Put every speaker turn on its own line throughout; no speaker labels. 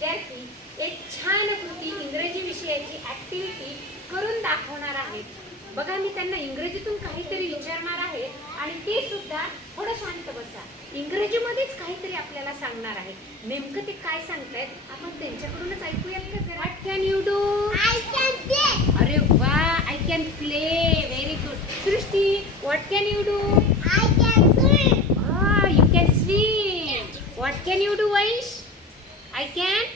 विद्यार्थी एक छान कृती इंग्रजी विषयाची ऍक्टिव्हिटी करून दाखवणार आहेत। बघा, मी त्यांना इंग्रजीतून काहीतरी विचारणार आहे आणि ते सुद्धा थोडं शांत बसा, इंग्रजीमध्येच काहीतरी आपल्याला सांगणार आहे। नेमकं ते काय सांगतायत आपण त्यांच्याकडूनच ऐकूयात का जरा? What can you do?
I can play.
अरे वा, I can play, very good. Srishti, what can you do?
I can swim.
You can swim. What can you do, Aish? I can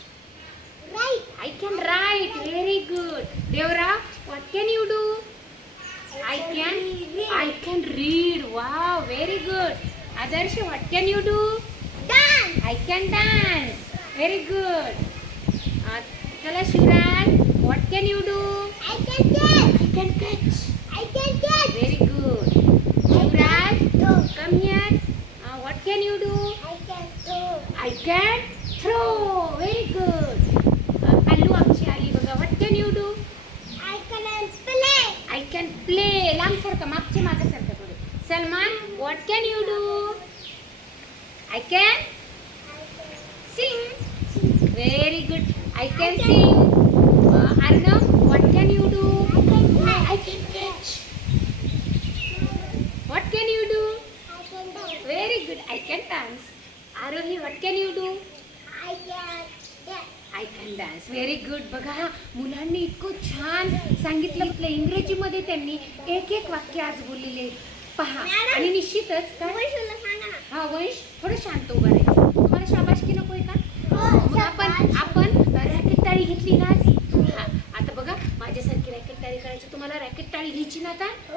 write. Very good. Devra, what can you do? I can read. Wow, very good. Adarsh, what can you do?
Dance.
I can dance. Very good. Chala Shivraj, what can you do?
I can catch.
I can catch.
I can catch.
Very good. Shivraj,
Throw.
come here. What can you do?
I can throw.
I can throw. Very good. Allu आमची आली बघा. What can you do?
I can play.
I can play. लांब सारखं, मागचे मागे सारखं थोडे. Salman, what can you do? I can sing. Very good. I can sing. Arnab, what can you do?
I can fly.
I can catch. What can you do?
I can dance.
Very good. I can dance. Arohi, what can you do?
I can dance.
I can dance. Very good. बघा, मुलांनी इतकं छान सांगितलं, इंग्रजीमध्ये त्यांनी एक एक वाक्य आज बोललेले पहा। आणि निश्चितच काय
वैशूला सांगा ना.
हा वंश, थोडं शांत उभं राहायचं। तुम्हाला शाबासकी नकोय का? मग आपण रॅकेट टाळी घेतली ना आज? हा, आता बघा, माझ्यासारखी रॅकेट टाळी करायची, तुम्हाला रॅकेट टाळी घ्यायची ना आता?